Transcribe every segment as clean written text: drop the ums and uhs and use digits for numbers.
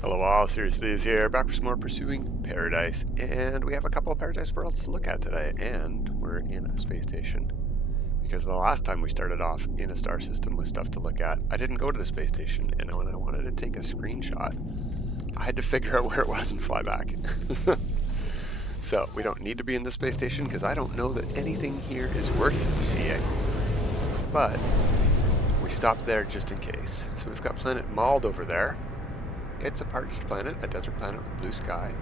Hello all, Seriously is here, back for some more Pursuing Paradise, and we have a couple of Paradise worlds to look at today, and we're in a space station. Because the last time we started off in a star system with stuff to look at, I didn't go to the space station, and when I wanted to take a screenshot, I had to figure out where it was and fly back. So, we don't need to be in the space station, because I don't know that anything here is worth seeing. But, we stopped there just in case. So we've got planet Mald over there. It's a parched planet, a desert planet with blue sky.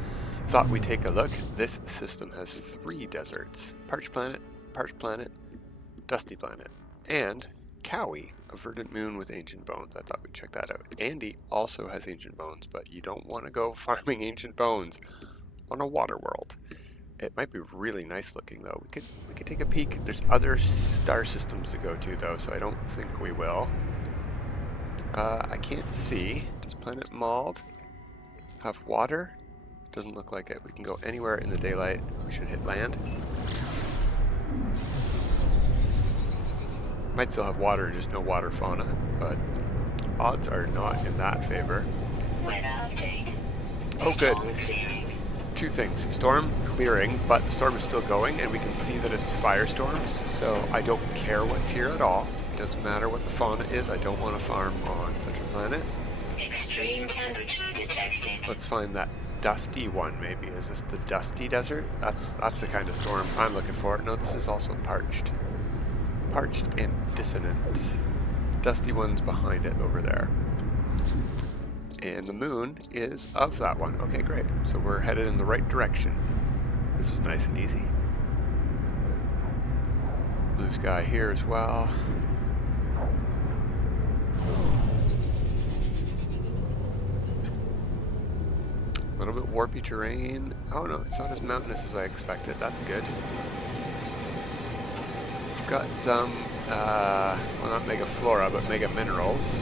Thought we'd take a look. This system has 3 deserts. Parched planet, dusty planet, and Cowie, a verdant moon with ancient bones. I thought we'd check that out. Andy also has ancient bones, but you don't want to go farming ancient bones on a water world. It might be really nice looking though. We could take a peek. There's other star systems to go to though, so I don't think we will. I can't see. Does planet Mald have water? Doesn't look like it. We can go anywhere in the daylight. We should hit land. Might still have water, just no water fauna, but odds are not in that favor. Weather update. Oh good. Storm clearing. 2 things. Storm clearing, but the storm is still going, and we can see that it's firestorms, so I don't care what's here at all. Doesn't matter what the fauna is, I don't want to farm on such a planet. Extreme temperature detected. Let's find that dusty one maybe. Is this the dusty desert? That's the kind of storm I'm looking for. No, this is also parched. Parched and dissonant. Dusty one's behind it over there. And the moon is of that one. Okay, great. So we're headed in the right direction. This was nice and easy. Blue sky here as well. A little bit warpy terrain. Oh no, it's not as mountainous as I expected. That's good. We've got some, well not mega flora, but mega minerals,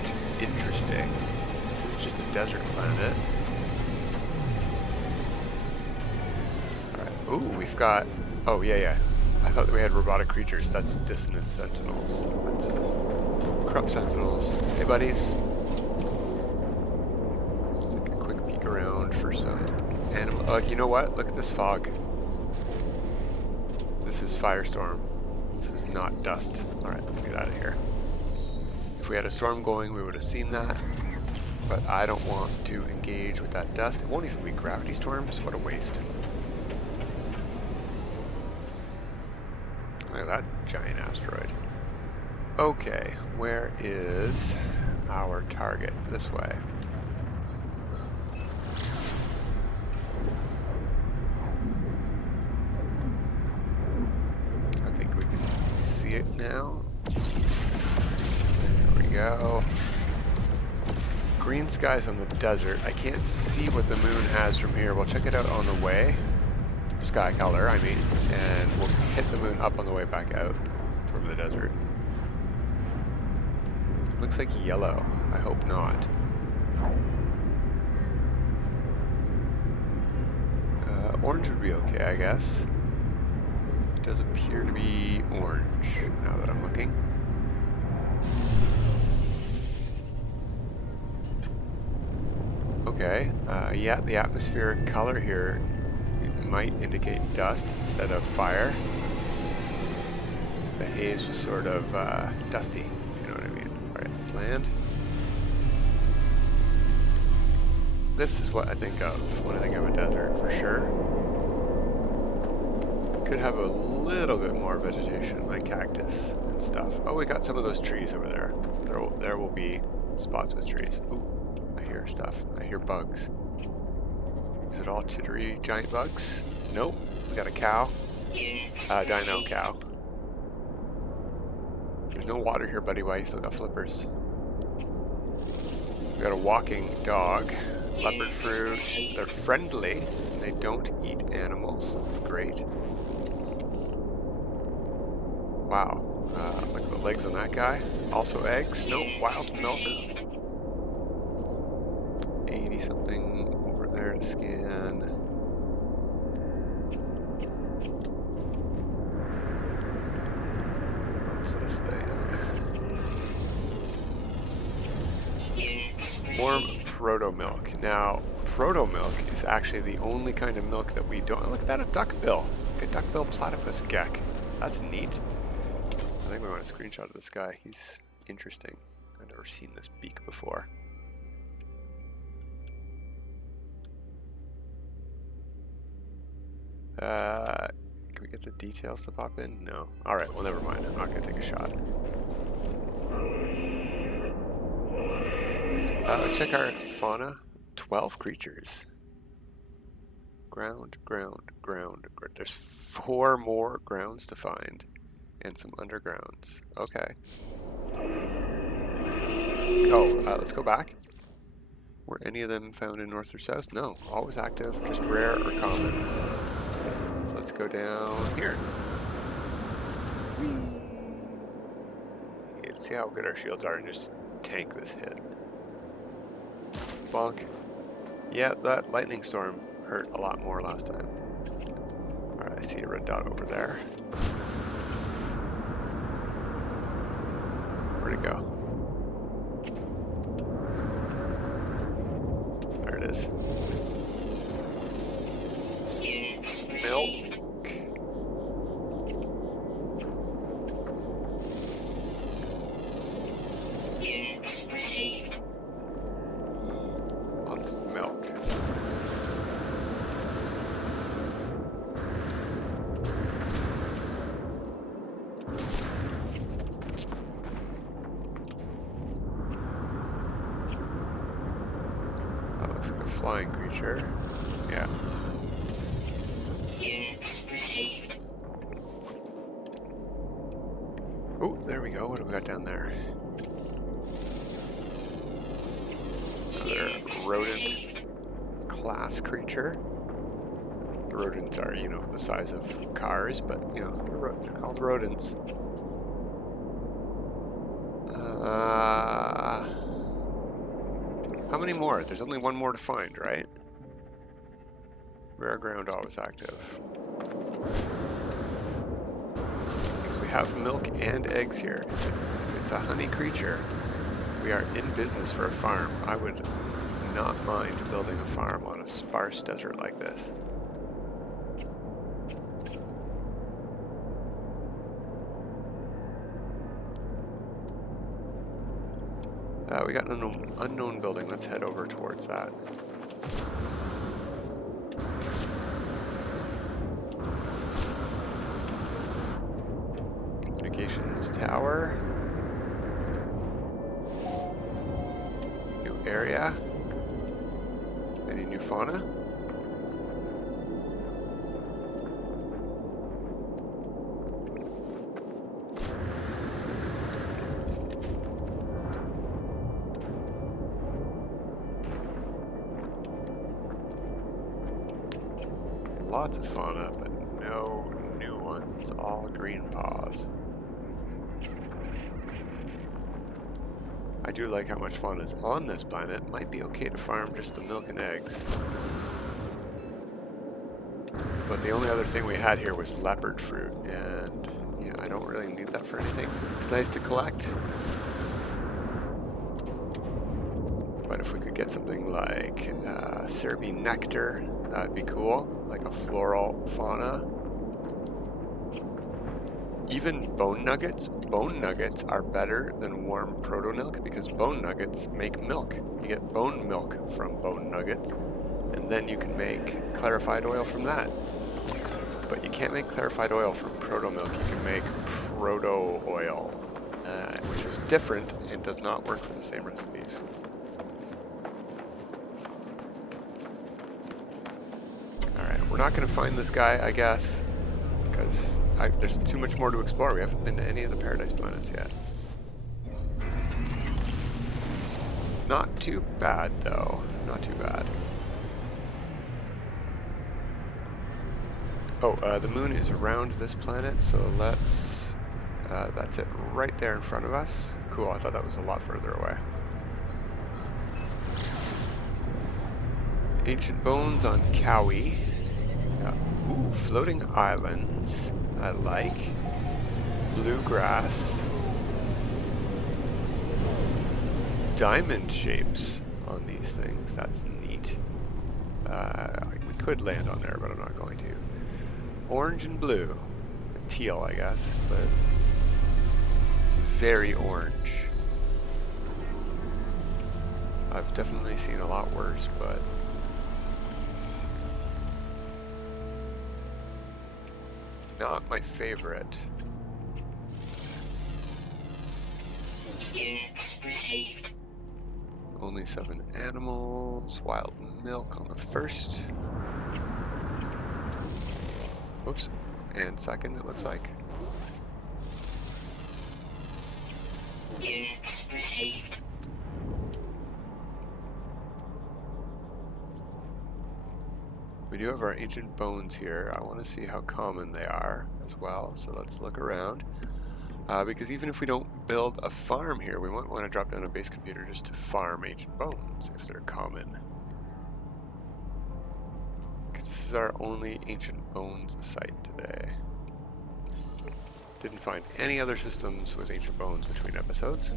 which is interesting. This is just a desert planet. Alright, ooh, we've got, oh yeah. I thought we had robotic creatures. That's dissonant sentinels. That's corrupt sentinels. Hey buddies. Around for some animal. Oh, you know what? Look at this fog. This is firestorm. This is not dust. Alright, let's get out of here. If we had a storm going, we would have seen that. But I don't want to engage with that dust. It won't even be gravity storms. What a waste. Look at that giant asteroid. Okay, where is our target? This way. It now. There we go. Green skies on the desert. I can't see what the moon has from here. We'll check it out on the way. Sky color, I mean. And we'll hit the moon up on the way back out from the desert. Looks like yellow. I hope not. Orange would be okay, I guess. Does appear to be orange now that I'm looking. Okay, yeah, the atmospheric color here might indicate dust instead of fire. The haze was sort of dusty, if you know what I mean. Alright, let's land. This is what I think of when I think of a desert, for sure. Could have a little bit more vegetation, like cactus and stuff. Oh, we got some of those trees over there. There will be spots with trees. Ooh, I hear stuff. I hear bugs. Is it all chittery giant bugs? Nope. We got a cow. Dino cow. There's no water here, buddy. Why you still got flippers? We got a walking dog. Leopard fruit. They're friendly. They don't eat animals. That's great. Wow. Look at the legs on that guy. Also eggs. Nope. Wild milk. 80 something over there to scan. What's this thing? Warm received. proto-milk. Now, proto-milk is actually the only kind of milk that we don't... Look at that, a duckbill. Like a duckbill platypus gek. That's neat. I think we want a screenshot of this guy. He's interesting. I've never seen this beak before. Can we get the details to pop in? No. Alright, well never mind. I'm not going to take a shot. Let's check our fauna. 12 creatures. Ground, ground, ground. There's 4 more grounds to find. And some undergrounds. Okay. Oh, let's go back. Were any of them found in north or south? No. Always active, just rare or common. So let's go down here. Let's see how good our shields are and just tank this hit. Bonk. Yeah, that lightning storm hurt a lot more last time. Alright, I see a red dot over there. Where'd it go? There it is. Units Milk. received. Units received. Lots of milk. That looks like a flying creature. Yeah. Units received. Oh, there we go. What have we got down there? Another rodent Received. class creature. The rodents are, you know, the size of cars, but, you know, they're called rodents. How many more? There's only one more to find, right? Rare ground always active. Because we have milk and eggs here. If it's a honey creature, we are in business for a farm. I would not mind building a farm on a sparse desert like this. We got an unknown building. Let's head over towards that. Communications tower. New area. Any new fauna? Lots of fauna, but no new ones. All green paws. I do like how much fauna is on this planet. Might be okay to farm just the milk and eggs. But the only other thing we had here was leopard fruit, and yeah, I don't really need that for anything. It's nice to collect. But if we could get something like Serbi nectar, that'd be cool. Like a floral fauna. Even bone nuggets. Bone nuggets are better than warm proto-milk because bone nuggets make milk. You get bone milk from bone nuggets, and then you can make clarified oil from that. But you can't make clarified oil from proto-milk. You can make proto-oil, which is different and does not work for the same recipes. We're not going to find this guy, I guess, because there's too much more to explore. We haven't been to any of the Paradise planets yet. Not too bad, though. Not too bad. Oh, the moon is around this planet, so let's... that's it right there in front of us. Cool, I thought that was a lot further away. Ancient bones on Cowie. Ooh, floating islands. I like. Bluegrass. Diamond shapes on these things. That's neat. We could land on there, but I'm not going to. Orange and blue. And teal, I guess, but it's very orange. I've definitely seen a lot worse, but not my favorite. Units received. Only 7 animals. Wild milk on the first. Oops. And second, it looks like. Units received. We do have our ancient bones here. I want to see how common they are as well. So let's look around. Because even if we don't build a farm here, we might want to drop down a base computer just to farm ancient bones if they're common. Because this is our only ancient bones site today. Didn't find any other systems with ancient bones between episodes.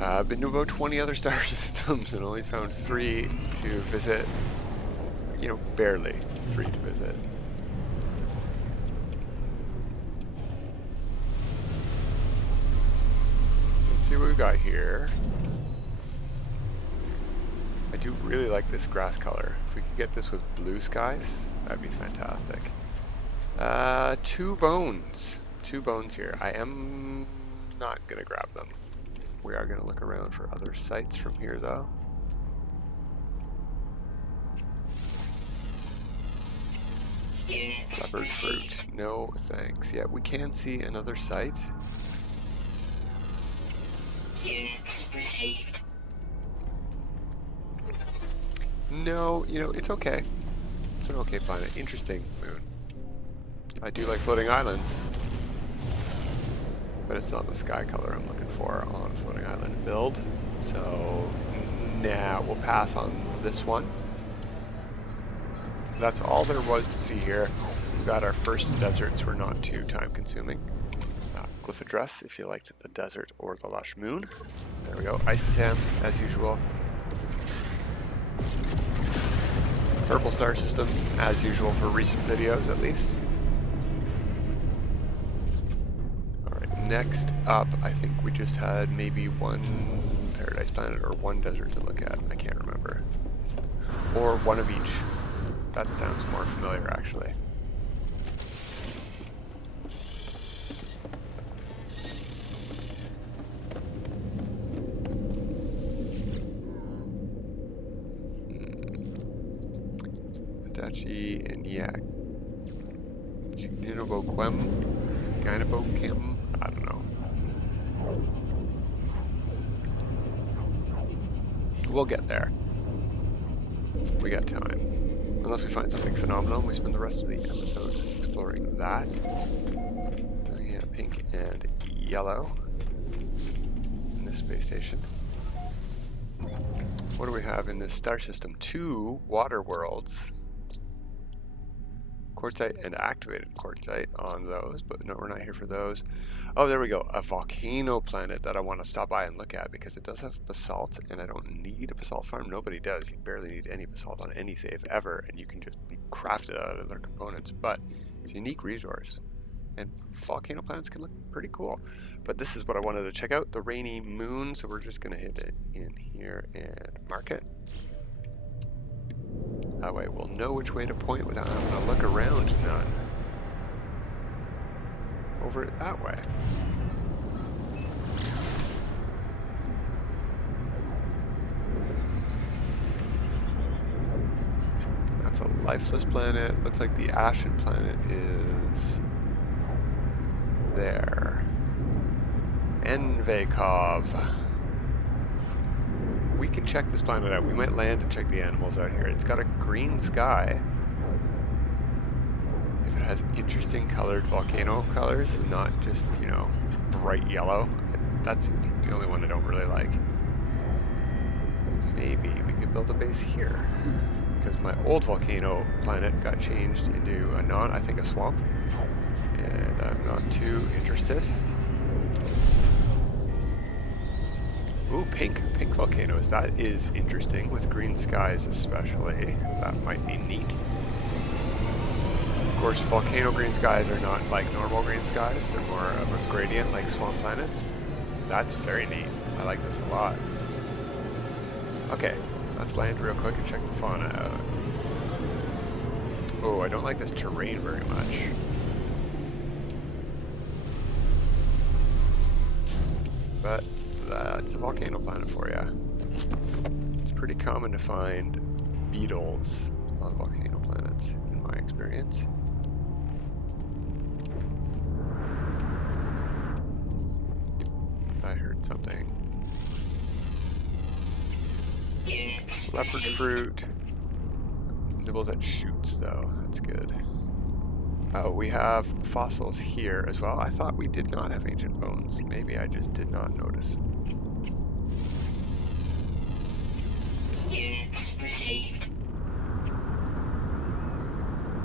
I've been to about 20 other star systems and only found 3 to visit. You know, barely 3 to visit. Let's see what we've got here. I do really like this grass color. If we could get this with blue skies, that'd be fantastic. 2 bones. 2 bones here. I am not going to grab them. We are going to look around for other sites from here, though. Units Leopard received. fruit. No thanks. Yeah, we can see another site. Units received. No, you know, it's okay. It's an okay planet. Interesting moon. I do like floating islands. But it's not the sky color I'm looking for on a floating island build. So, nah, we'll pass on this one. That's all there was to see here. We got our first deserts, were not too time consuming. Glyph address if you liked the desert or the lush moon. There we go. Eissentam as usual. Purple star system as usual for recent videos at least. Alright, next up I think we just had maybe 1 paradise planet or 1 desert to look at. I can't remember. Or 1 of each. That sounds more familiar, actually. Hitachi and Yak. Ginoboquem? Gynoboquem? I don't know. We'll get there. We got time. Unless we find something phenomenal, we spend the rest of the episode exploring that. Yeah, pink and yellow in this space station. What do we have in this star system? 2 water worlds. Quartzite and activated quartzite on those, but no, we're not here for those. Oh, there we go. A volcano planet that I want to stop by and look at because it does have basalt, and I don't need a basalt farm. Nobody does. You barely need any basalt on any save ever, and you can just craft it out of their components. But it's a unique resource, and volcano planets can look pretty cool. But this is what I wanted to check out, the rainy moon, so we're just going to hit it in here and mark it. That way we'll know which way to point without having to look around none. Over it that way. That's a lifeless planet. Looks like the ashen planet is there. Envekov. We can check this planet out. We might land and check the animals out here. It's got a green sky. If it has interesting colored volcano colors, not just, you know, bright yellow. That's the only one I don't really like. Maybe we could build a base here. Because my old volcano planet got changed into I think a swamp. And I'm not too interested. Ooh, pink volcanoes. That is interesting, with green skies especially. That might be neat. Of course, volcano green skies are not like normal green skies. They're more of a gradient like swamp planets. That's very neat. I like this a lot. Okay, let's land real quick and check the fauna out. Oh, I don't like this terrain very much. But that's a volcano planet for you. It's pretty common to find beetles on volcano planets, in my experience. I heard something. Leopard fruit. Nibbles at shoots, though. That's good. We have fossils here as well. I thought we did not have ancient bones. Maybe I just did not notice. Units received.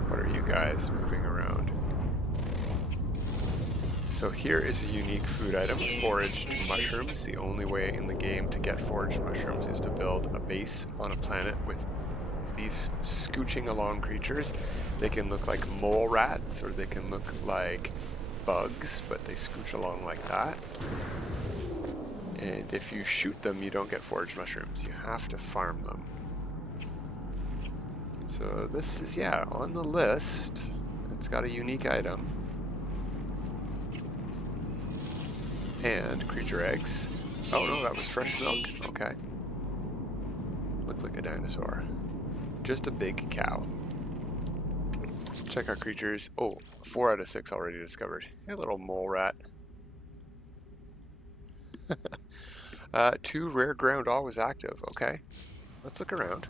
What are you guys moving around? So here is a unique food item, foraged mushrooms. The only way in the game to get foraged mushrooms is to build a base on a planet with these scooching along creatures. They can look like mole rats, or they can look like bugs, but they scooch along like that. And if you shoot them, you don't get foraged mushrooms. You have to farm them. So this is, yeah, on the list. It's got a unique item. And creature eggs. Oh no, that was fresh milk. Okay. Looks like a dinosaur. Just a big cow. Check our creatures. Oh, 4 out of 6 already discovered. Hey, little mole rat. 2 rare ground always active. Okay. Let's look around.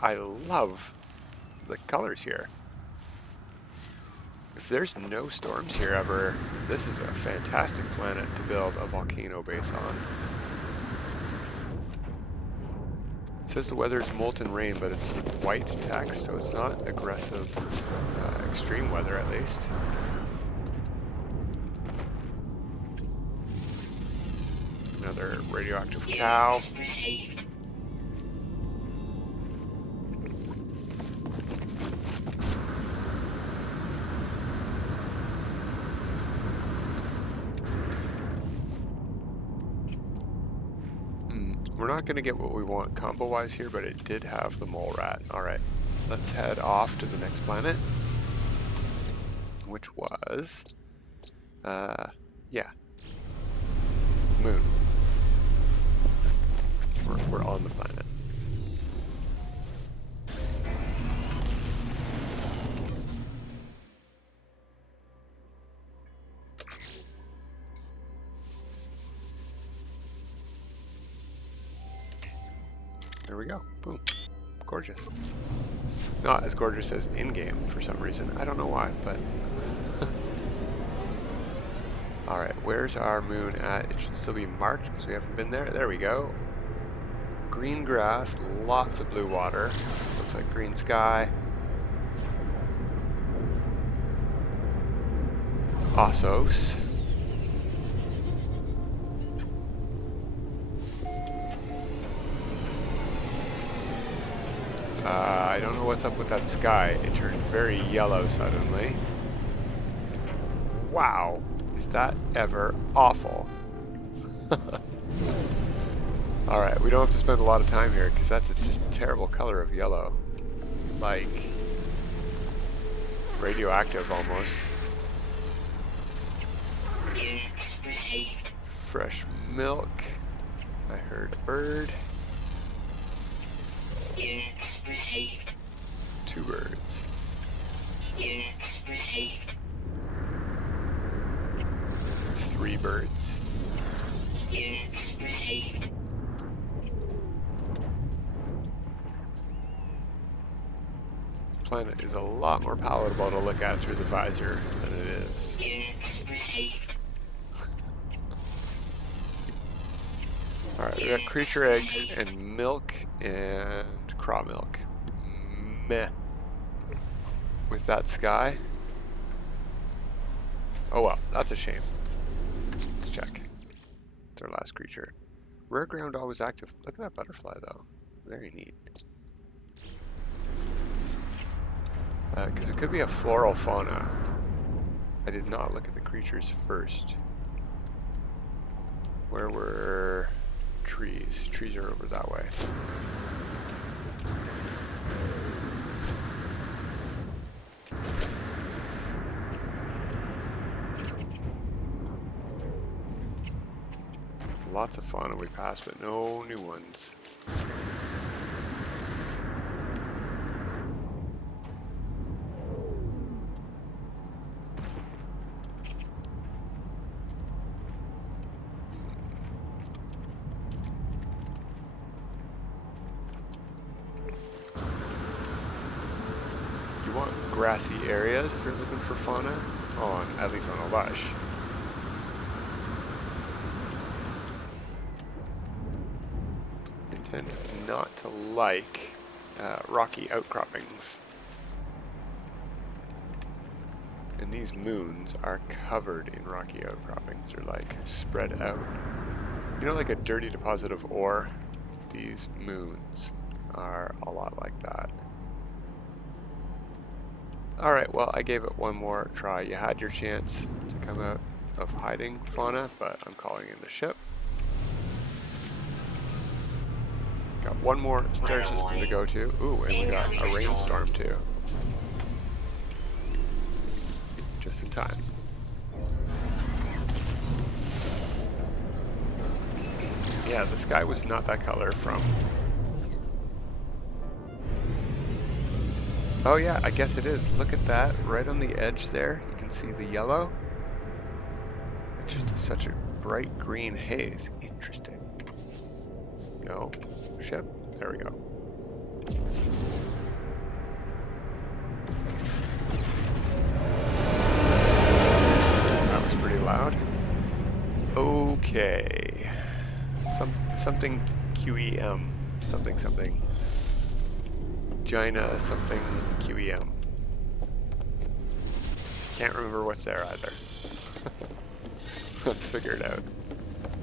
I love the colors here. If there's no storms here ever, this is a fantastic planet to build a volcano base on. It says the weather is molten rain, but it's white text, so it's not aggressive, extreme weather at least. Another radioactive cow. We're not going to get what we want combo-wise here, but it did have the mole rat. Alright, let's head off to the next planet, which was, yeah, Moon. We're on the planet. There we go. Boom. Gorgeous. Not as gorgeous as in-game for some reason. I don't know why, but... Alright, where's our moon at? It should still be marked because we haven't been there. There we go. Green grass, lots of blue water. Looks like green sky. Ossos. I don't know what's up with that sky. It turned very yellow suddenly. Wow, is that ever awful? Alright, we don't have to spend a lot of time here because that's just a terrible color of yellow. Like radioactive almost. Units received. Fresh milk. I heard a bird. Units received. 2 birds. Units received. 3 birds. Units received. This planet is a lot more palatable to look at through the visor than it is. Units received. Alright, we got creature eggs and milk and craw milk. Meh. With that sky. Oh well, that's a shame. Let's check. It's our last creature. Rare ground always active. Look at that butterfly though. Very neat. Because it could be a floral fauna. I did not look at the creatures first. Where were trees? Trees are over that way. Lots of fauna we passed, but no new ones. You want grassy areas if you're looking for fauna, at least on a lush. Tend not to like rocky outcroppings. And these moons are covered in rocky outcroppings. They're like spread out. You know, like a dirty deposit of ore? These moons are a lot like that. Alright, well, I gave it one more try. You had your chance to come out of hiding fauna, but I'm calling in the ship. Got one more star system to go to. Ooh, and we got a rainstorm too. Just in time. Yeah, the sky was not that color from... Oh yeah, I guess it is. Look at that, right on the edge there. You can see the yellow. It's just such a bright green haze. Interesting. No. Ship. There we go. That was pretty loud. Okay. Something QEM. Something. Gina something QEM. Can't remember what's there either. Let's figure it out.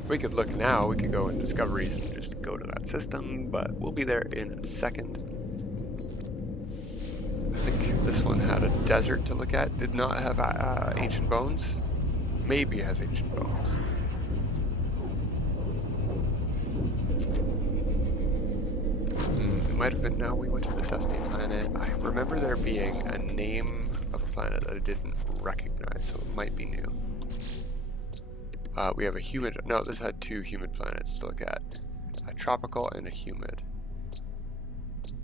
We could look now, we could go in discoveries and just go to that system, but we'll be there in a second. I think this one had a desert to look at, did not have ancient bones. Maybe has ancient bones. It might have been, no, we went to the Dusty Planet. I remember there being a name of a planet that I didn't recognize, so it might be new. We have a humid, no, this had two humid planets to look at. A tropical and a humid.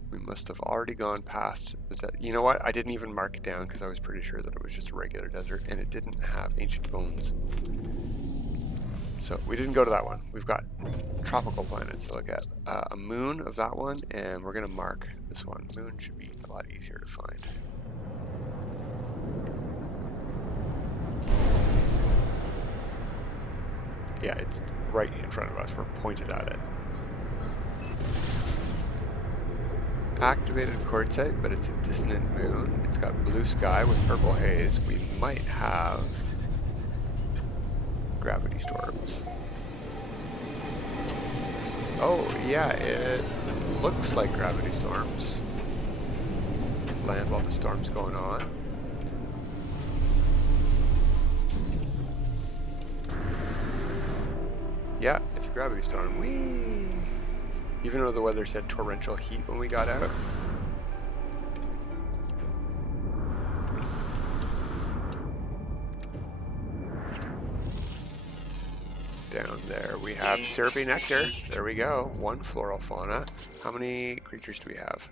We must have already gone past the you know what, I didn't even mark it down because I was pretty sure that it was just a regular desert and it didn't have ancient bones. So we didn't go to that one. We've got tropical planets to look at. A moon of that one, and we're going to mark this one. Moon should be a lot easier to find. Yeah, it's right in front of us. We're pointed at it. Activated quartzite, but it's a dissonant moon. It's got blue sky with purple haze. We might have gravity storms. Oh, yeah, it looks like gravity storms. Let's land while the storm's going on. Yeah, it's a gravity storm. Whee! Even though the weather said torrential heat when we got out. Down there we have syrupy nectar. There we go. One floral fauna. How many creatures do we have?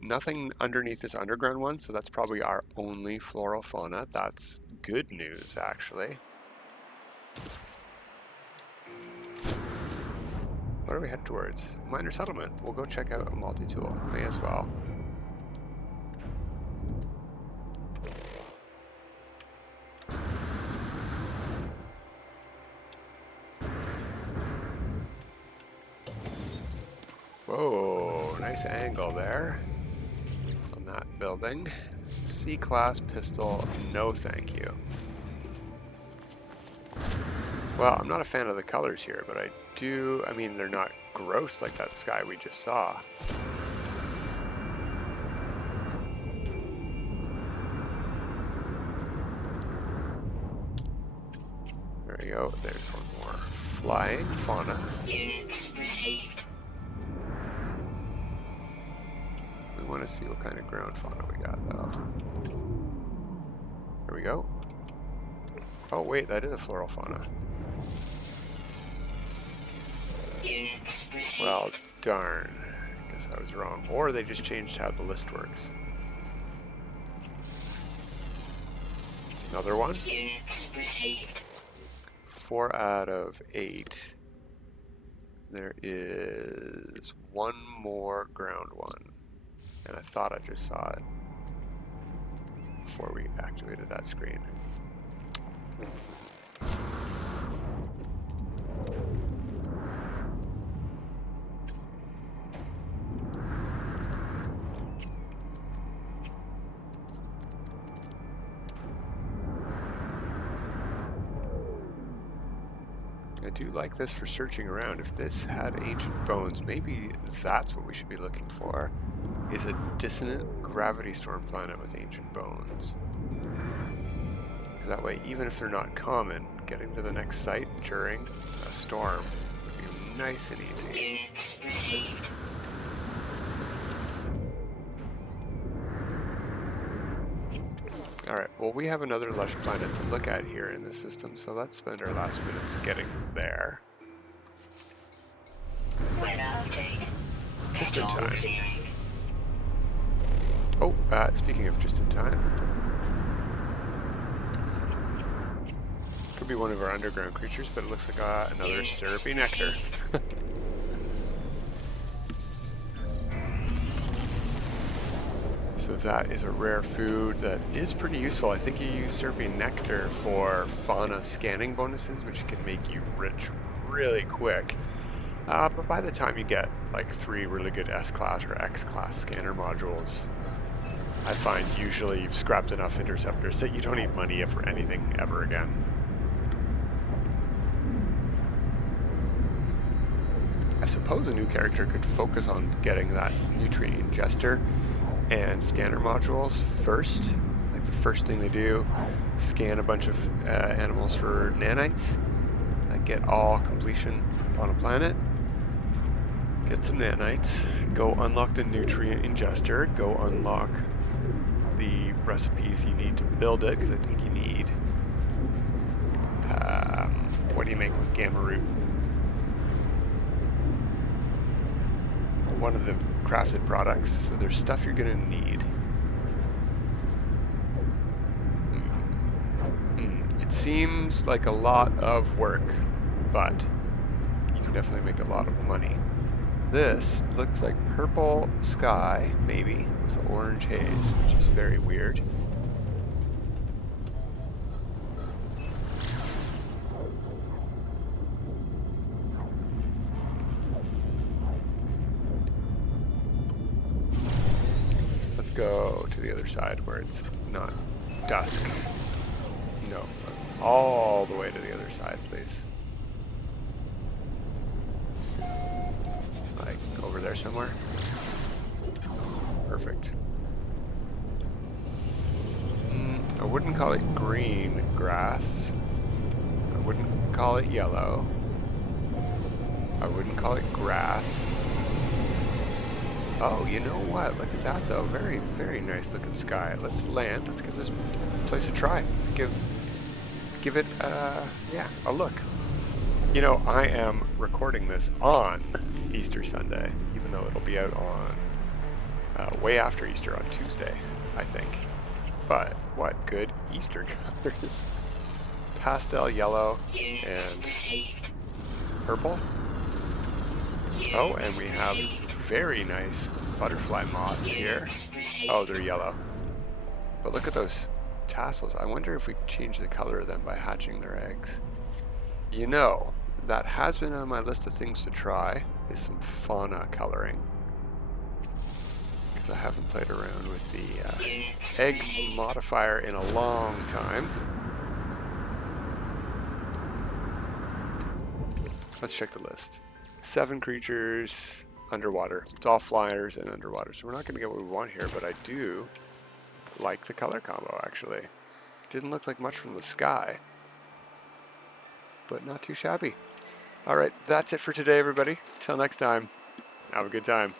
Nothing underneath this underground one, so that's probably our only floral fauna. That's good news, actually. What do we head towards? Minor settlement. We'll go check out a multi-tool. May as well. Whoa, nice angle there on that building. C-class pistol, no thank you. Well, I'm not a fan of the colors here, but I mean, they're not gross like that sky we just saw. There we go. There's one more. Flying fauna. Units received. We want to see what kind of ground fauna we got, though. There we go. Oh, wait, that is a floral fauna. Units received. Well, darn. I guess I was wrong. Or they just changed how the list works. It's another one. Units received. 4 out of 8. There is one more ground one. And I thought I just saw it before we activated that screen. I do like this for searching around. If this had ancient bones, maybe that's what we should be looking for, is a dissonant gravity storm planet with ancient bones. Because that way, even if they're not common, getting to the next site during a storm would be nice and easy. Units received. Alright, well we have another lush planet to look at here in the system, so let's spend our last minutes getting there. Weather update. Just in Storm time. clearing. Oh, speaking of just in time. Could be one of our underground creatures, but it looks like another syrupy nectar. So that is a rare food that is pretty useful. I think you use syrupy nectar for fauna scanning bonuses, which can make you rich really quick. But by the time you get like 3 really good S-class or X-class scanner modules, I find usually you've scrapped enough interceptors that you don't need money for anything ever again. I suppose a new character could focus on getting that nutrient ingester and scanner modules first. Like the first thing they do, scan a bunch of animals for nanites, get all completion on a planet, get some nanites, go unlock the nutrient ingester, go unlock the recipes you need to build it, because I think you need what do you make with gamma root? One of the crafted products, so there's stuff you're gonna need. It seems like a lot of work, but you can definitely make a lot of money. This looks like purple sky, maybe, with orange haze, which is very weird. Go to the other side where it's not dusk. No, all the way to the other side, please. Like over there somewhere. Perfect. I wouldn't call it green grass. I wouldn't call it yellow. I wouldn't call it grass. Oh, you know what? Look at that, though. Very, very nice looking sky. Let's land. Let's give this place a try. Let's give it, yeah, a look. You know, I am recording this on Easter Sunday, even though it'll be out on way after Easter on Tuesday, I think. But what good Easter colors? Pastel yellow and purple. Oh, and we have very nice butterfly moths here. Oh, they're yellow. But look at those tassels. I wonder if we can change the color of them by hatching their eggs. You know, that has been on my list of things to try, is some fauna coloring. Because I haven't played around with the egg modifier in a long time. Let's check the list. 7 creatures underwater. It's all flyers and underwater. So we're not going to get what we want here, but I do like the color combo, actually. Didn't look like much from the sky, but not too shabby. All right, that's it for today, everybody. Till next time, have a good time.